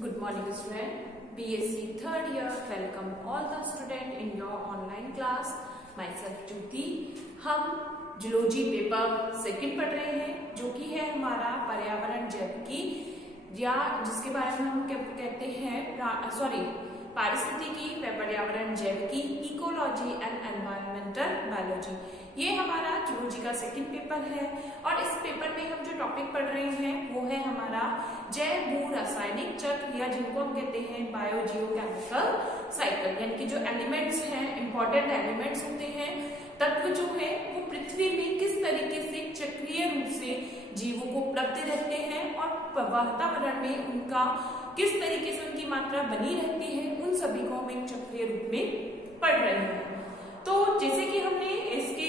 Good morning student, BSc third year, welcome all the student in your online class. Myself Jyoti. हम zoology paper second पढ़ रहे हैं जो कि है हमारा पर्यावरण जैविकी या जिसके बारे में हम कहते हैं पारिस्थितिकी व पर्यावरण जैविकी, इकोलॉजी एंड एनवायरमेंटल बायोलॉजी। ये हमारा जूलॉजी का सेकंड पेपर है और इस पेपर में हम जो टॉपिक पढ़ रहे हैं वो है हमारा जैव भू रासायनिक चक्र या जिनको हम कहते हैं बायोजियोकेमिकल साइकिल, यानी कि जो एलिमेंट्स हैं, इंपॉर्टेंट एलिमेंट्स होते हैं, तत्व जो है वो पृथ्वी में किस तरीके से चक्रीय रूप से जीवों को उपलब्ध रहते हैं और वातावरण में उनका किस तरीके से उनकी मात्रा बनी रहती है, उन सभी को हम एक चक्रीय रूप में पढ़ रहे हैं। तो जैसे कि हमने इसके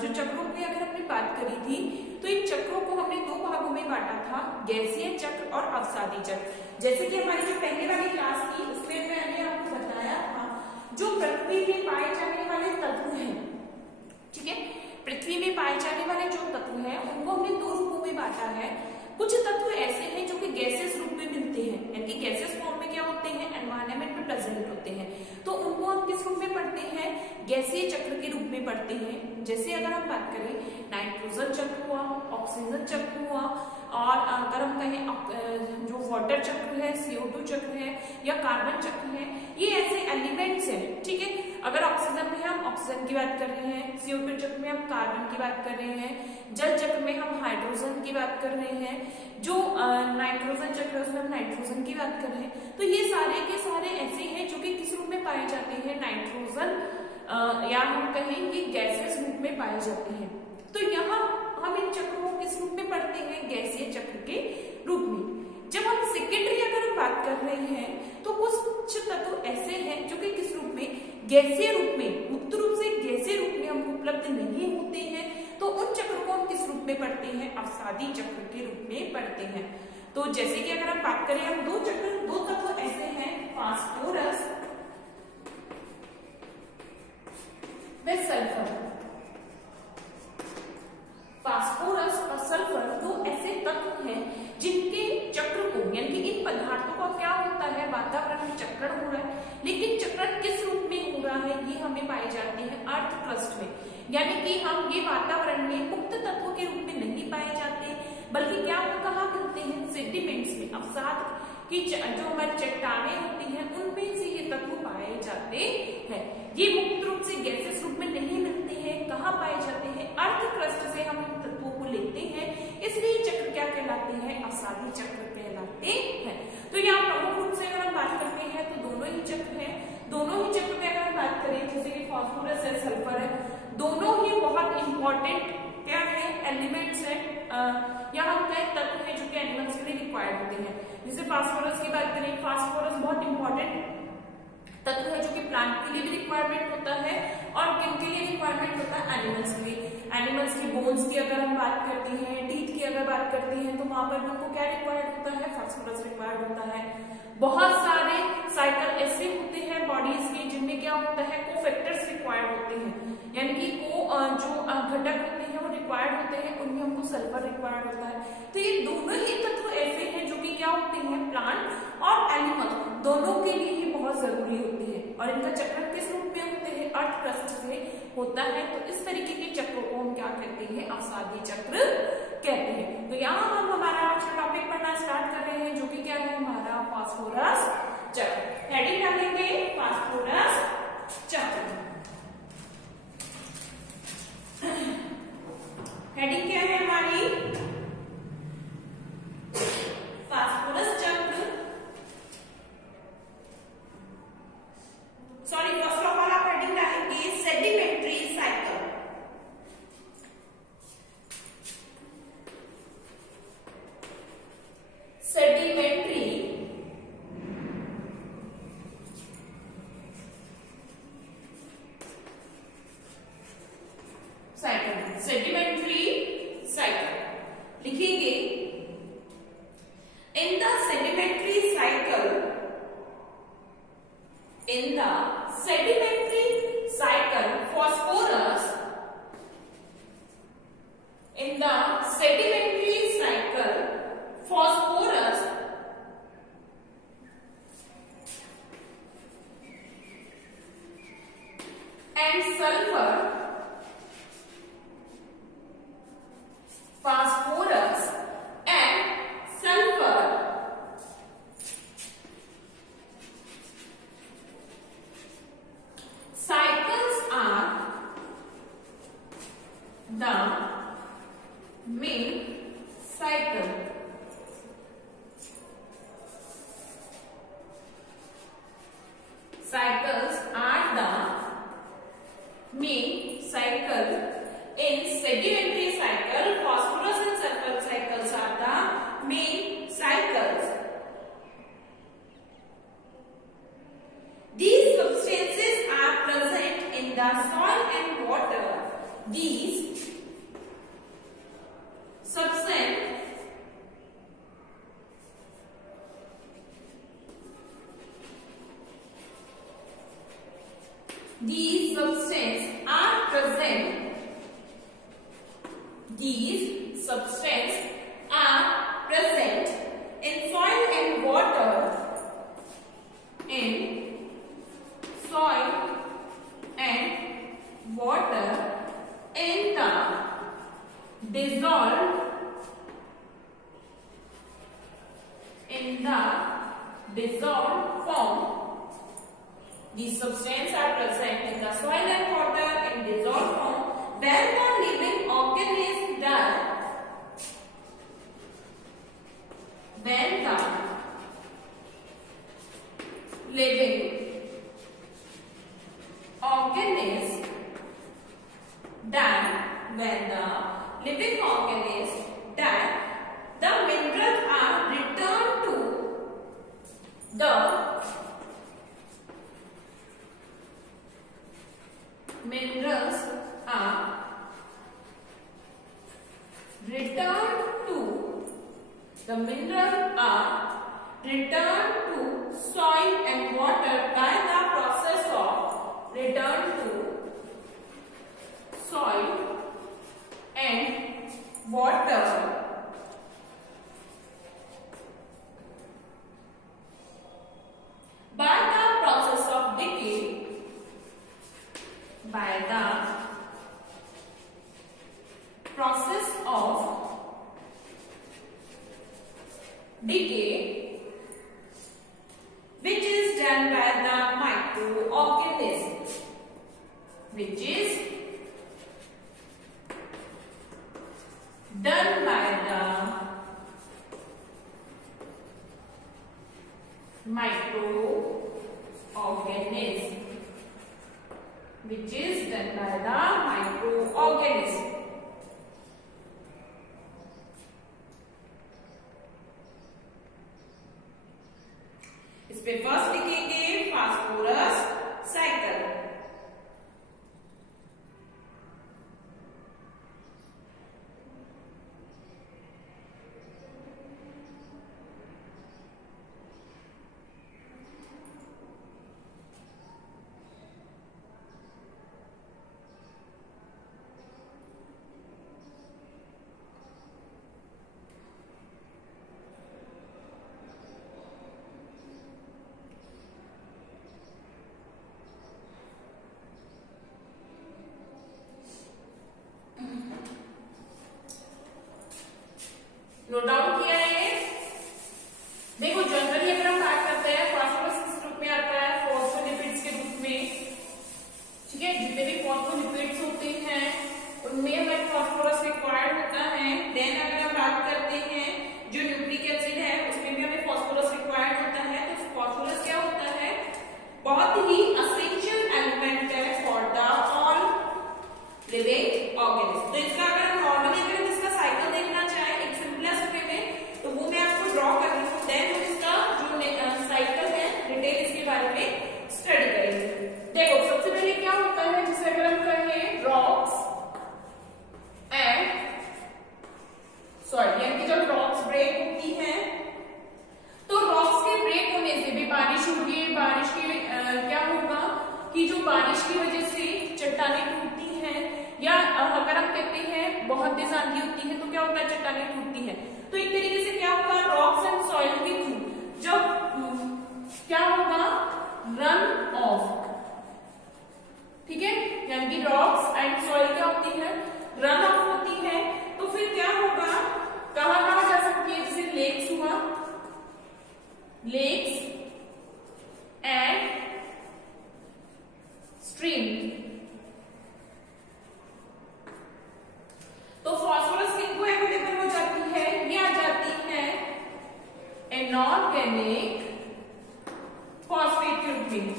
जो चक्रों की अगर हमने बात करी थी तो इन चक्रों को हमने दो भागों में बांटा था, गैसीय चक्र और अवसादी चक्र। जैसे कि हमारी जो पहले वाली क्लास थी उसमें मैंने आपको बताया था जो पृथ्वी में पाए जाने वाले तत्व हैं, ठीक है, पृथ्वी में पाए जाने वाले जो तत्व हैं उनको हमने दो रूपों में बांटा है। कुछ तत्व ऐसे हैं जो कि गैसेस रूप में मिलते हैं, यानी कि गैसेस फॉर्म में क्या होते हैं, एनवायरनमेंट में प्रेजेंट होते हैं, तो उनको हम किस रूप में पढ़ते हैं, गैसीय चक्र के रूप में पढ़ते हैं। जैसे अगर हम बात करें नाइट्रोजन चक्र हुआ, ऑक्सीजन चक्र हुआ, और अगर हम कहें जो वाटर चक्र है, CO2 चक्र है या कार्बन चक्र है, ये ऐसे एलिमेंट्स हैं, ठीक है। अगर ऑक्सीजन में हम ऑक्सीजन की बात कर रहे हैं, CO2 चक्र में हम कार्बन की बात कर रहे हैं, जल चक्र में हम हाइड्रोजन की बात कर रहे हैं, जो नाइट्रोजन चक्र है उसमें हम नाइट्रोजन की बात कर रहे हैं, तो ये सारे के सारे ऐसे हैं जो कि किस रूप में पाए जाते हैं, नाइट्रोजन या हम कहें कि गैसेस रूप में पाए जाते हैं। तो यहाँ हम इन चक्रों को किस रूप में पढ़ते हैं, गैसीय चक्र के रूप में। जब हम सेकेंडरी अगर हम बात कर रहे हैं तो कुछ तत्व ऐसे हैं जो कि किस रूप में, गैसीय रूप में, मुक्त रूप से गैसीय रूप में हमको उपलब्ध नहीं होते हैं, तो उन चक्र को हम किस रूप में पढ़ते हैं, अवसादी चक्र के रूप में पढ़ते हैं। तो जैसे कि अगर हम बात करें, हम दो तत्व ऐसे हैं, फास्फोरस व सल्फर। फास्फोरस और सल्फर दो ऐसे तत्व हैं जिनके चक्र को, यानी कि इन पदार्थों का क्या होता है, वातावरण में चक्रण हो रहा है, लेकिन चक्रण किस रूप में हो रहा है, ये हमें पाए जाते हैं अर्थ क्रस्ट में, यानी कि हम ये वातावरण में मुक्त तत्वों के रूप में नहीं पाए जाते, बल्कि क्या कहाँ मिलते हैं, सेडिमेंट्स में, अवसाद की जो हमारी चट्टानें होती हैं उनमें से ये तत्व पाए जाते हैं। ये मुक्त रूप से गैसेस रूप में नहीं मिलते हैं, कहाँ पाए जाते हैं, अर्थ क्रस्ट से हम इन तत्वों को लेते हैं, इसलिए चक्र क्या कहलाते हैं, अवसादी चक्र कहलाते हैं। तो यहाँ प्रमुख रूप से अगर हम बात करते हैं तो दोनों ही चक्र हैं, दोनों ही चक्र में अगर हम बात करें जैसे कि फास्फोरस है, सल्फर है, दोनों ही बहुत इंपॉर्टेंट क्या है, एलिमेंट्स है, या हम कहें तत्व है जो कि एनिमल्स के लिए रिक्वायर्ड होते हैं। जैसे फास्फोरस की बात करें, फास्फोरस बहुत इंपॉर्टेंट तत्व है जो कि प्लांट के लिए भी रिक्वायरमेंट होता है और किन के लिए रिक्वायरमेंट होता है, एनिमल्स के लिए। एनिमल्स की बोन्स की अगर हम बात करते हैं, टीथ की अगर बात करते हैं, तो वहां पर उनको क्या रिक्वायर्ड होता है, फास्फोरस रिक्वायर्ड होता है। बहुत सारे साइकिल ऐसे होते हैं बॉडीज के जिनमें क्या होता है, कोफैक्टर्स रिक्वायर्ड होते हैं, यानी कि जो घटक होते हैं वो रिक्वायर्ड होते हैं, उनमें हमको सल्फर रिक्वायर्ड होता है। तो ये दोनों ही तत्व ऐसे हैं जो कि क्या होते हैं, प्लांट और एनिमल दोनों के लिए ही बहुत जरूरी होते हैं, और इनका चक्र किस रूप में होते हैं, अर्थ क्रस्ट से होता है। तो इस तरीके के चक्रों को हम क्या कहते हैं, अवसादी चक्र कहते हैं। तो यहाँ हम हमारा आज का टॉपिक पढ़ना स्टार्ट कर रहे हैं जो कि क्या है, हमारा फास्फोरस चक्र। हेडिंग डालेंगे फास्फोरस चक्र। हेडिंग क्या है हमारी, फास्फोरस चक्र, सॉरी फर्स्ट ऑफ ऑल आप हेडिंग डालेंगे sedimentary cycle. these substance are present. These substance are present in soil and water. In soil and water in the dissolved form. These substances are present in the soil and water in dissolved form where the living organism die. When the living organism die, the minerals are returned to the returned to soil and water by the process of return to soil and water by the process of decay. By the process of decay, which is done by the microorganisms, which is done by the microorganism, which is done by the microorganism. इस पे first लिखेंगे phosphorus cycle. Note down किया है। देखो generally अगर हम बात करते हैं फास्फोरस किस रूप में आता है, फॉस्फोलिपिड्स के रूप में, ठीक है। जितने भी फॉस्फोलिपिड्स होते हैं उनमें हमें फास्फोरस रिक्वायर्ड होता है। देन अगर हम बात करते हैं जो न्यूक्लिक एसिड है उसमें भी हमें फास्फोरस रिक्वायर्ड होता है। तो फास्फोरस क्या होता है, बहुत ही एसेंशियल एलिमेंट है for the all living organism. तो इसका अगर नॉर्मली अगर हम इसका साइकिल देखना चाहें तो वो मैं आपको ड्रॉ कर रही हूँ। देन हम इसका जो साइकिल है डिटेल इसके बारे में स्टडी करेंगे। देखो सबसे पहले क्या होता है, जैसे अगर हम कहें रॉक्स एंड सॉइल, यानी कि जब रॉक्स ब्रेक होती हैं तो रॉक्स के ब्रेक होने से भी बारिश होगी। बारिश के क्या होगा कि जो बारिश की वजह से चट्टानें टूटती हैं, या अगर हम कहते हैं बहुत तेज आंधी होती है तो क्या होता है, चट्टानें टूटती हैं। तो एक तरीके से क्या होगा, रॉक्स एंड सॉइल के थ्रू जब क्या होगा, रन ऑफ, ठीक है, यानी कि रॉक्स एंड सॉइल क्या होती है, रन ऑफ होती है। तो फिर क्या होगा, कहां कहां जा सकती है, जैसे लेक्स हुआ, लेक्स एंड स्ट्रीम। तो फॉस्फोरस किनको अवेलेबल हो जाती है, ये आ जाती है इनऑर्गेनिक फॉस्फेट के रूप में।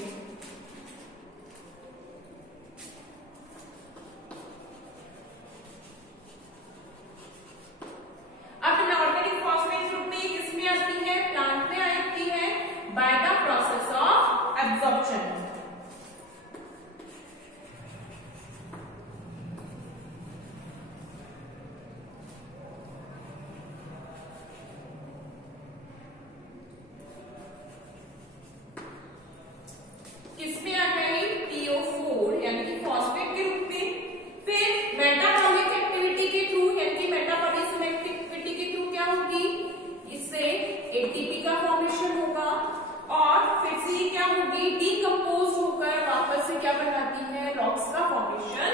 अब इनऑर्गेनिक फॉस्फेट के रूप में किसमें आती है, प्लांट में आती है। किसमें आ गई, PO4 यानी कि फॉस्फेट के रूप में। फिर मेटाबॉलिक एक्टिविटी के थ्रू यानी कि मेटाबॉलिज्म एक्टिविटी के थ्रू क्या होगी, इससे एटीपी का फॉर्मेशन होगा और फिर से ये क्या होगी, डीकंपोज होकर वापस से क्या बनाती है, रॉक्स का फॉर्मेशन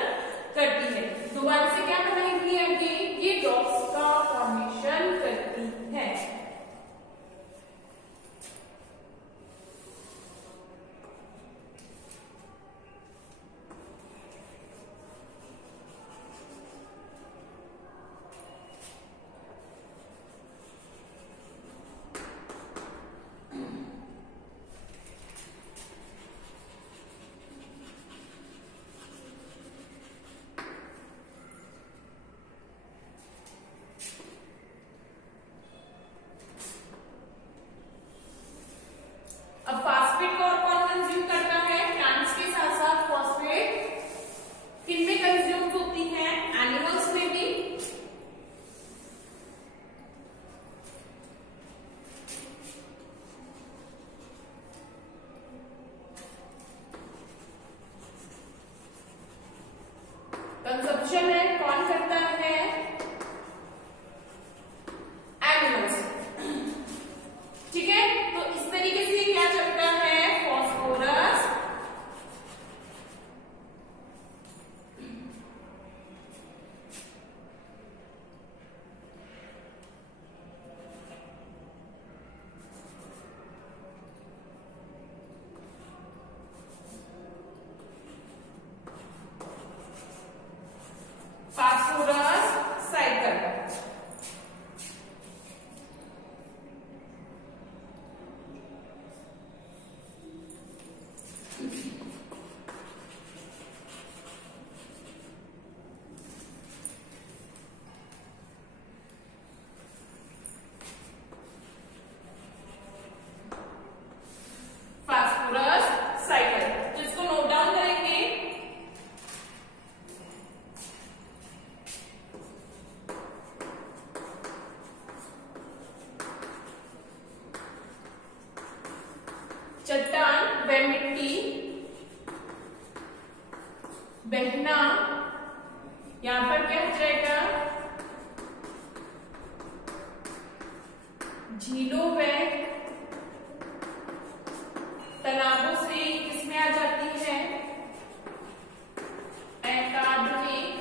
करती है। दोबारा से क्या बनाएगी अगेन, ये रॉक्स का फॉर्मेशन करती है। अब फास्फेट को और कौन कंज्यूम करता है, प्लांट्स के साथ साथ फॉस्फेट किन में कंज्यूम होती है, एनिमल्स में भी। कंजप्शन है कौन करता है, एनिमल्स। ठीक है, तो इस तरीके से क्या चलता है, फॉस्फोरस साइकिल। फास्फोरस साइकिल, तो इसको नोट डाउन करेंगे। चट्टान व मिट्टी, बहना, यहां पर क्या हो जाएगा, झीलों व तालाबों से किसमें आ जाती है, अकादमिक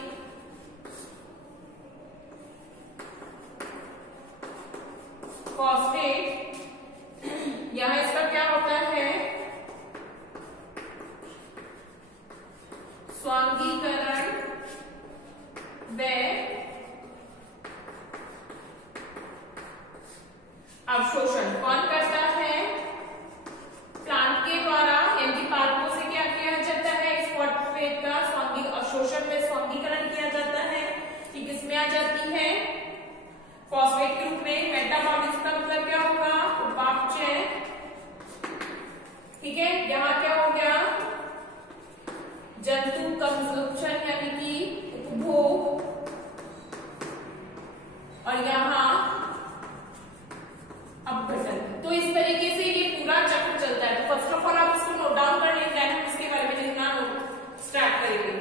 फॉस्फेट। यहां इसका क्या होता है, स्वांगीकरण व अवशोषण कौन करता है, प्लांट के द्वारा यानी पादपों से क्या किया जाता है, इस फॉस्फेट का अवशोषण में स्वांगीकरण किया जाता है। कि किसमें आ जाती है, फॉस्फेट के रूप में। मेटाबॉलिज्म का मतलब क्या होगा, उपापचय। ठीक है, यहां क्या हो गया, जंतु कंजप्शन यानी कि उपभोग, और यहां अपघटन। तो इस तरीके से ये पूरा चक्र चलता है। तो फर्स्ट ऑफ ऑल आप इसको नोट डाउन कर लेंगे, हम इसके बारे में लिखना स्टार्ट करेंगे।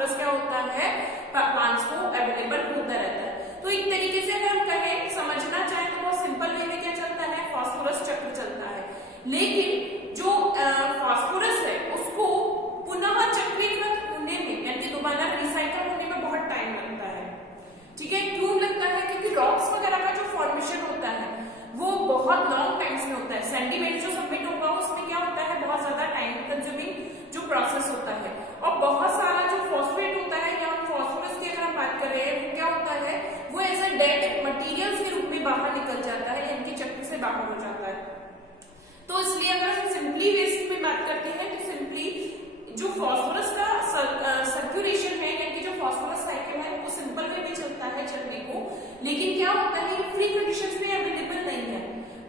फास्फोरस क्या होता है, प्लांट्स को अवेलेबल होता रहता है। तो एक तरीके से अगर हम कहें, समझना चाहें तो बहुत सिंपल वे में क्या चलता है, फास्फोरस चक्र चलता है। लेकिन जो फास्फोरस है उसको पुनः चक्रीकृत होने में, यानी दोबारा रिसाइकल होने में बहुत टाइम लगता है। ठीक है, क्यों लगता है? क्योंकि रॉक्स वगैरह का जो फॉर्मेशन होता है वो बहुत लॉन्ग टाइम्स में होता है। सेंटीमेंट जो सबमिट होगा उसमें क्या होता है, बहुत ज्यादा टाइम कंज्यूमिंग जो प्रोसेस होता है। और बहुत सारा जो फॉस्फेट होता है या फॉस्फोरस की अगर हम बात कर रहे हैं, वो क्या होता है, वो एज अ डेड मटीरियल के रूप में बाहर निकल जाता है, यानी कि चक्र से बाहर हो जाता है। तो इसलिए अगर हम सिंपली वेस्ट में बात करते हैं तो सिंपली जो फास्फोरस का सर्कुलेशन है, यानी कि जो फास्फोरस साइकिल है, वो सिंपल वे में चलता है चलने को। लेकिन क्या होता है, फ्री कंडीशंस में अवेलेबल नहीं है।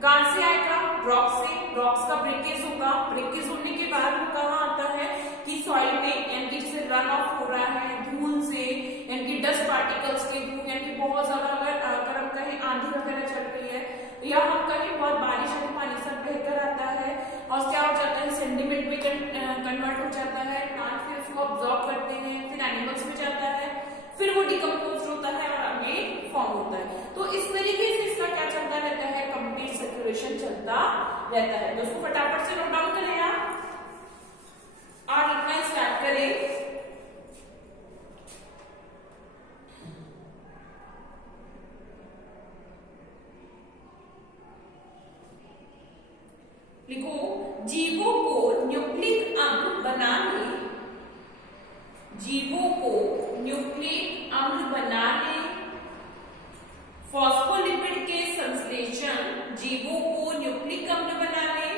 कहां से आएगा? रॉक से। रॉक्स का ब्रेकेज होगा, ब्रेकेज होने के बाद वो कहाँ आता है कि सॉइल में, यानी कि जैसे रन ऑफ हो रहा है धूल से, यानी कि डस्ट पार्टिकल्स के थ्रू, यानी कि बहुत ज्यादा अगर हम कहें आंधी वगैरह चल रही है या हम कहें बहुत बारिश है, पानी सब बहकर आता है और क्या हो जाता है, सेंटीमेंट में कन्वर्ट हो जाता है। प्लांट फिर उसको ऑब्जॉर्व करते हैं, फिर एनिमल्स में जाता है, फिर वो डिकम्पोज होता है और आगे फॉर्म होता है। तो इस तरीके से इसका क्या चलता रहता है, कंप्लीट सर्कुलेशन चलता रहता है। तो उसको फटाफट से नोट डाउन करें आप और लिखना स्टार्ट करें। लिखो, जीवों को न्यूक्लिक अम्ल बनाने, जीवों को न्यूक्लिक अम्ल बनाने फॉस्फोलिपिड के संश्लेषण, जीवों को न्यूक्लिक अम्ल बनाने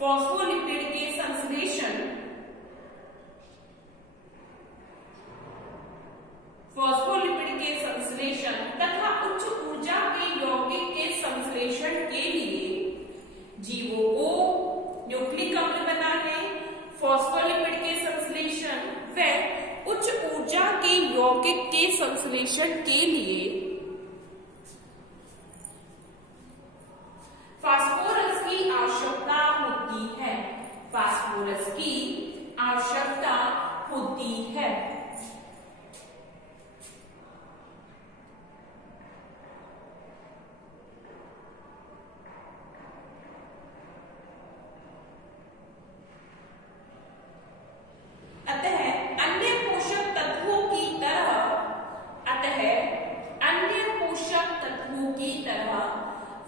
फॉस्फोलिपिड के संश्लेषण, फॉस्फोलिपिड के संश्लेषण तथा उच्च ऊर्जा के यौगिक के संश्लेषण के लिए जीवों को न्यूक्लिक अम्ल बनाने, फॉस्फोलिपिड के संश्लेषण व उच्च ऊर्जा के यौगिक के संश्लेषण के लिए फास्फोरस की आवश्यकता होती है, फास्फोरस की आवश्यकता होती है।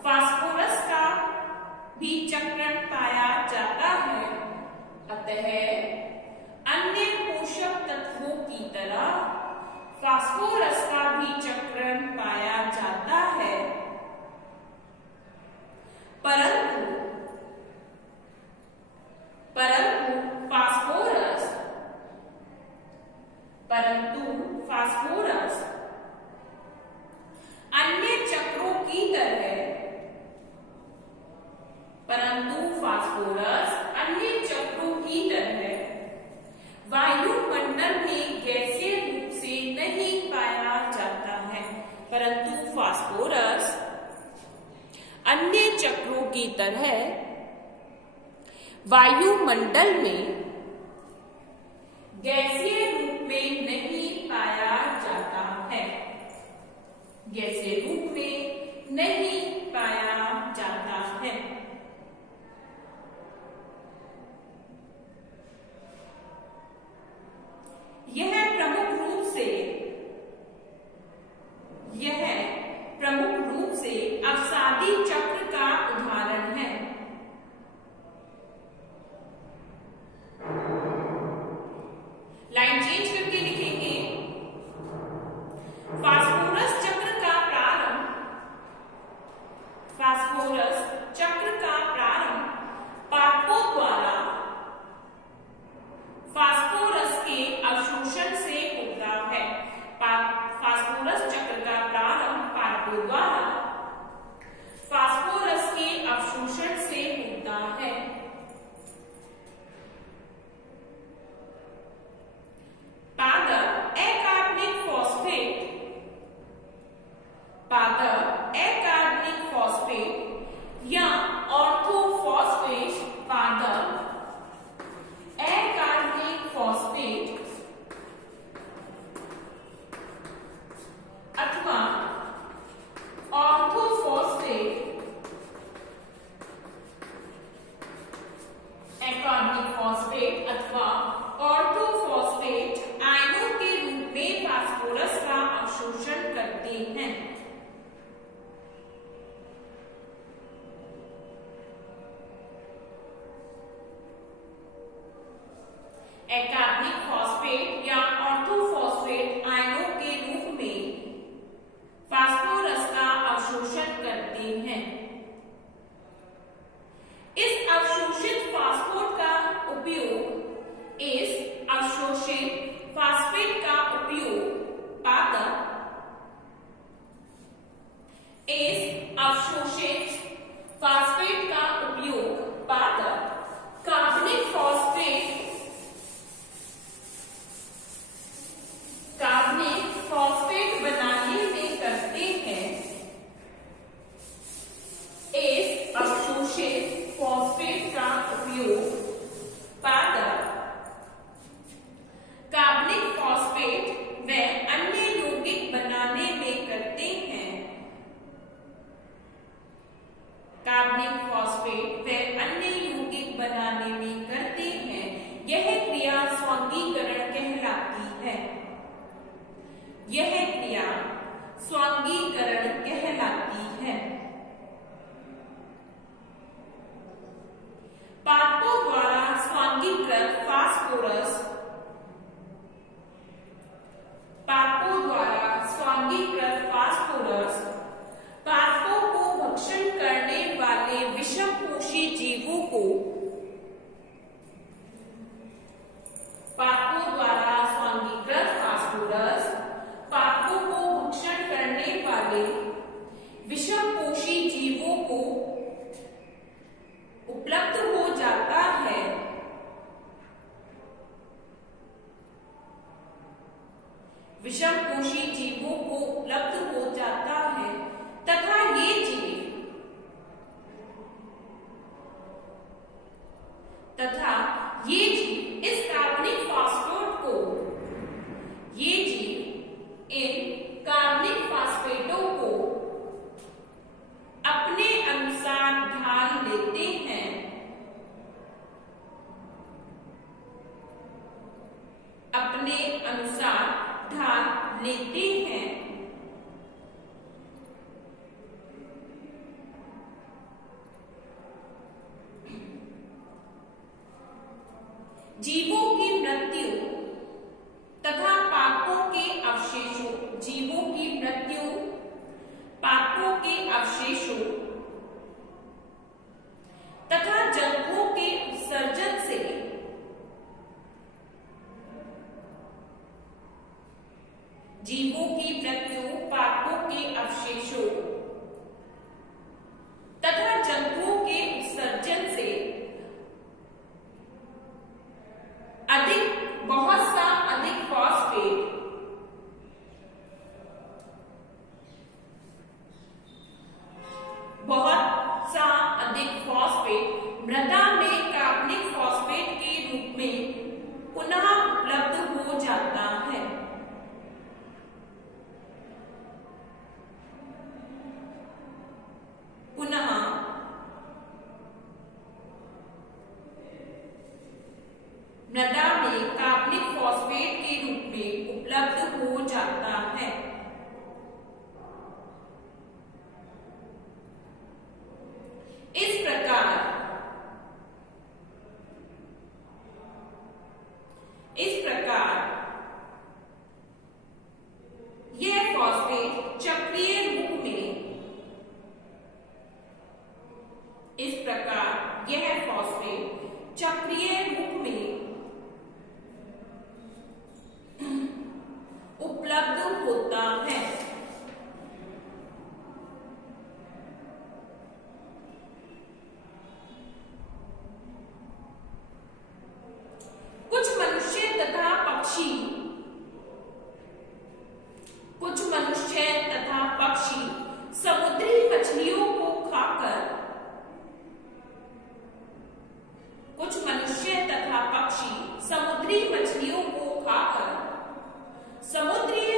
फास्फोरस का भी चक्रण पाया जाता है। अतः अन्य पोषक तत्वों की तरह फास्फोरस का भी चक्रण पाया जाता है, परंतु फास्फोरस अन्य चक्रों की तरह, वायुमंडल में गैसीय रूप से नहीं पाया जाता है। परंतु फास्फोरस अन्य चक्रों की तरह वायुमंडल में गैसीय रूप में नहीं पाया जाता है, गैसीय रूप में नहीं पाया जाता है। यह प्रमुख रूप से अवसादी चक्र का उदाहरण है। लाइन एकार्बनिक फॉस्फेट या ऑर्थोफॉस्फेट आयनों के रूप में फास्फोरस का अवशोषण करते हैं। इस अवशोषित फास्फोट का उपयोग इस अवशोषित फास्फेट का उपयोग पादप इस अवशोषित फास्फेट का उपयोग पादप कार्बनिक फॉस्फेट बनाने में करते हैं। इस अवशोषित फॉस्फेट का उपयोग पादप कार्बनिक फॉस्फेट व अन्य यौगिक बनाने में करते हैं। कार्बनिक फॉस्फेट व अन्य यौगिक बनाने में करते हैं। यह क्रिया स्वांगीकरण कहलाती है। यह क्रिया स्वांगीकरण कहलाती है। पादपों द्वारा स्वांगीकृत फास्फोरस पादपों को भक्षण करने वाले विषमपोषी जीवों को पादपों द्वारा स्वांगीकृत फास्फोरस पादपों को भक्षण करने वाले विषमपोषी जीवों को उपलब्ध हो जाता है। विषमपोषी जीवों को उपलब्ध हो जाता है तथा ये जीव इस कार्बनिक फॉस्फेट को इन कार्बनिक फॉस्फेटों को अपने अनुसार ढाल लेते हैं। अपने अनुसार ढाल लेते हैं। जीवों की मृत्यु तथा पादपों के अवशेषों तथा जंतुओं के उत्सर्जन से जीवों की मृत्यु, पादपों के अवशेषों तथा जंतुओं के उत्सर्जन से बहुत सा अधिक फॉस्फेट मृदा में कार्बनिक फॉस्फेट के रूप में पुनः उपलब्ध हो जाता है। मृदा में कार्बनिक फॉस्फेट के रूप में उपलब्ध हो जाता है। इस प्रकार यह फॉस्फेट चक्रीय रूप में उपलब्ध होता है। कुछ मनुष्य तथा पक्षी समुद्री मछलियों को खाकर समुद्रीय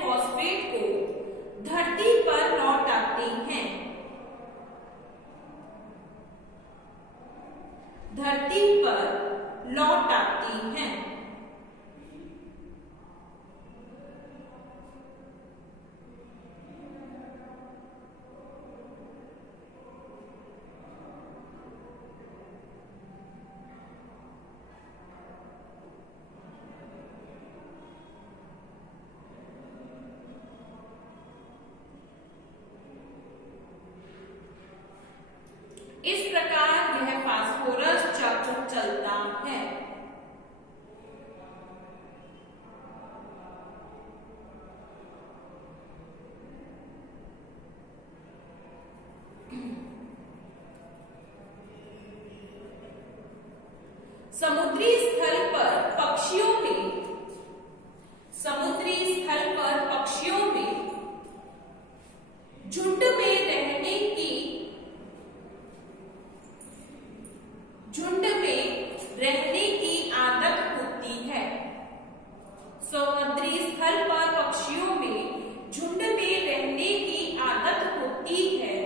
फॉस्फेट को धरती पर लौट आते हैं। समुद्री स्थल पर पक्षियों में झुंड में रहने की आदत होती है। समुद्री स्थल पर पक्षियों में झुंड में रहने की आदत होती है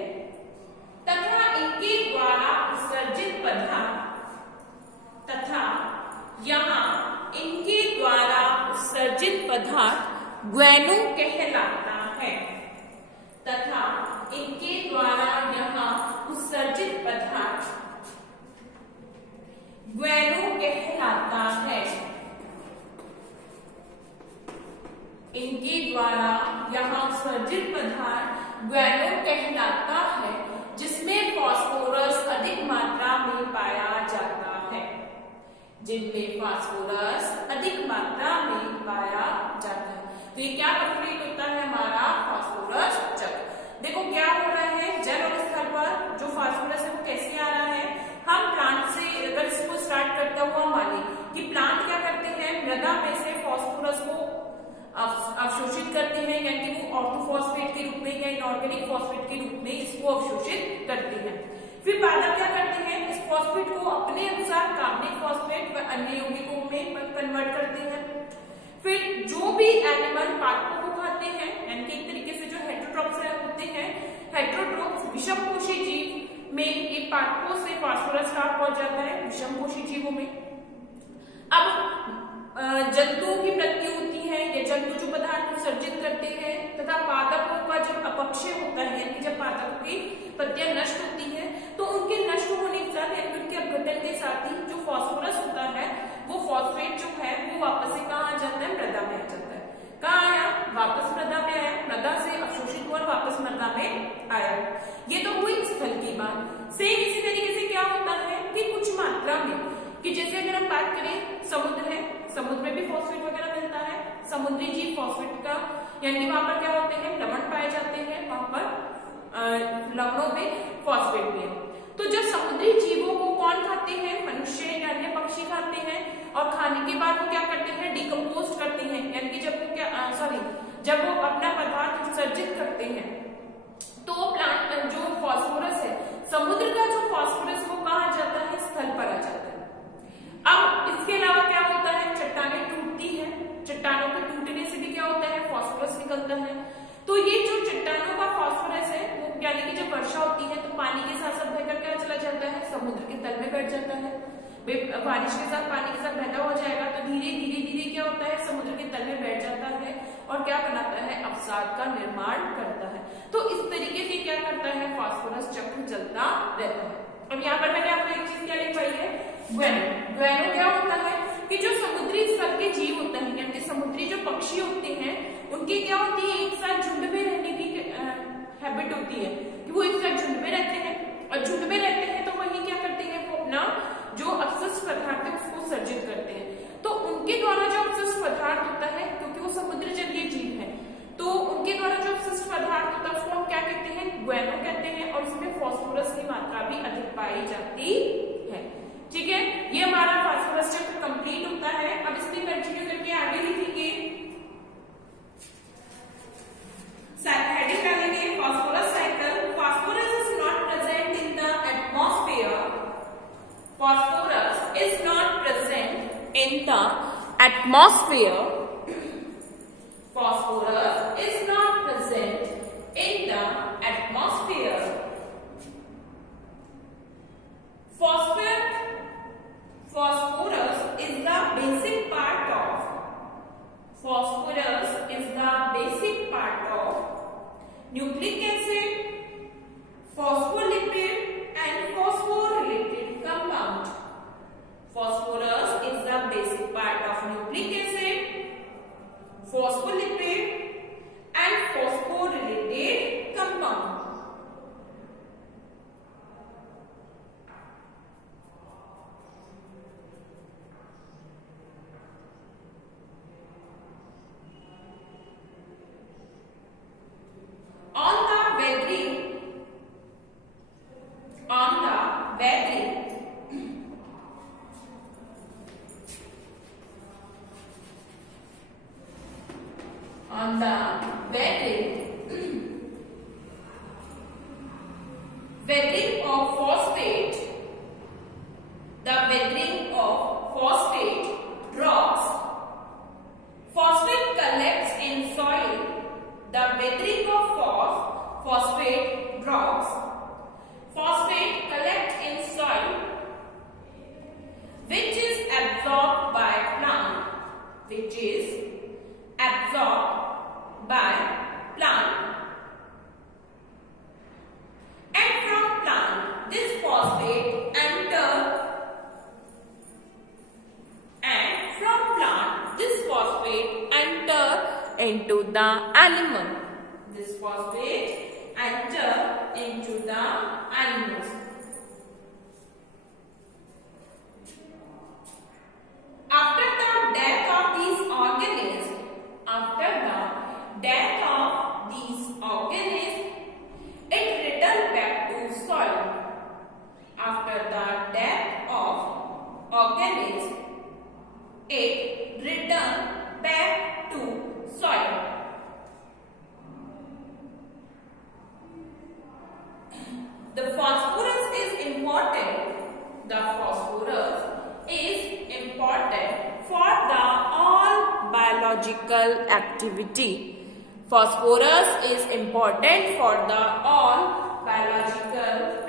तथा इनके द्वारा उत्सर्जित पदार्थ ग्वेनो कहलाता है। ग्वेनो कहलाता है जिसमें फास्फोरस अधिक मात्रा में पाया जाता है। तो ये क्या कंप्लीट होता है हमारा फास्फोरस चक्र। देखो क्या हो रहा है, जल और स्थल पर जो फास्फोरस है वो कैसे आ रहा है। हम प्लांट से अगर इसको स्टार्ट करता हुआ माने कि प्लांट क्या करते हैं, मृदा में से फास्फोरस को अवशोषित करते हैं, यानी कि वो ऑर्थोफॉस्फेट के रूप में या इनऑर्गेनिक फॉस्फेट के रूप में इसको अवशोषित करते हैं। फिर पादप क्या करते हैं, इस फॉस्फेट को अपने अनुसार कार्बनिक फॉस्फेट व अन्य यौगिकों में कन्वर्ट करते हैं। फिर जो भी एनिमल पादपों को खाते हैं, यानी कि एक तरीके से जो हेटेरोट्रॉप्स होते हैं, हेटेरोट्रॉप्स विषमपोषी जीव में ये पादपों से फास्फोरस प्राप्त हो जाता है विषमपोषी जीवों में। अब जंतुओं की मृत्यु होती है या जंतु जो पदार्थ विसर्जित करते हैं तथा पादपों का जब अपक्षय होता है, यानी जब पादपों की पत्तियां नष्ट होती है तो उनके नष्ट होने के साथ यानी उनके अपघटन के साथ ही जो फास्फोरस होता है वो फॉस्फेट जो है वो वापस से कहाँ आ जाता है, मृदा में आ जाता है। कहाँ आया, वापस मृदा में आया, मृदा से अवशोषित हुआ वापस मृदा में आया। ये तो हुई स्थल की बात। सेम इसी तरीके से क्या होता है कि कुछ मात्रा में, कि जैसे अगर हम बात करें समुद्र है, समुद्र में भी फॉस्फेट वगैरह मिलता है। समुद्री जीव फॉस्फेट का यानी वहां पर क्या होते हैं, लवण पाए जाते हैं, वहां पर लवणों में फॉस्फेट भी है। तो जब समुद्री जीवों को कौन खाते हैं, मनुष्य या अन्य पक्षी खाते हैं, और खाने के बाद वो क्या करते हैं, डिकम्पोज करते हैं, यानी कि जब वो अपना पदार्थ विसर्जित करते हैं तो प्लांट जो फास्फोरस है, समुद्र का जो फास्फोरस वो कहाँ आ जाता है, स्थल पर आ जाता है। अब इसके अलावा क्या होता है, चट्टानें टूटती है, चट्टानों के टूटने से भी क्या होता है, फास्फोरस निकलता है। तो ये जो चट्टानों का फास्फोरस है वो यानी कि जब वर्षा होती है तो पानी के साथ साथ बहकर क्या चला जाता है, समुद्र के तल में बैठ जाता है। बारिश के साथ पानी के साथ बहता हो जाएगा तो धीरे धीरे क्या होता है, समुद्र के तल में बैठ जाता है और क्या बनाता है, अवसाद का निर्माण करता है। तो इस तरीके से क्या करता है, फास्फोरस चक्र चलता रहता है। अब यहाँ पर मैंने आपको एक चीज क्या लिखवाई है, ग्वेनो क्या होता है कि जो समुद्री स्तर के जीव होते हैं, यानी समुद्री जो पक्षी होते हैं उनकी क्या होती है, एक साथ झुंड में रहने की हैबिट होती है कि वो एक साथ झुंड में रहते हैं, और झुंड में रहते हैं तो वही क्या करते हैं, वो अपना जो अपशिष्ट पदार्थ है उसको सर्जित करते हैं। तो उनके द्वारा जो अपशिष्ट पदार्थ होता है, क्योंकि वो समुद्र जलीय जीव है, तो उनके द्वारा जो अपशिष्ट पदार्थ होता है उसको हम क्या कहते हैं, ग्वेनो कहते हैं, और उसमें फास्फोरस की मात्रा भी अधिक पाई जाती है। ठीक है, ये हमारा फास्फोरस चक्र कंप्लीट होता है। अब इसमें कंटिन्यू करके आगे लिखेंगे, हेडिंग डालेंगे phosphorus cycle. Phosphorus is not present in the atmosphere, phosphorus is not present in the atmosphere, phosphorus is not present in the atmosphere. Phosphorus is the basic part of nucleic acid, phospholipid and phosphorylated compound. Phosphorus is the basic part of nucleic acid, weathering of phosphate, the weathering of phosphate drops. Phosphate collects in soil. The weathering of phosphate drops. Phosphate collects in soil, which is absorbed by plant. Which is absorbed by plant. And from plant, this phosphate enter. And from plant, this phosphate enter into the animal. This phosphate enter into the animals. After the death of these organisms, it returns back to soil. After the death of organisms, it returns back to soil. The phosphorus is important. The phosphorus is important for the all biological activity. Phosphorus is important for the all biological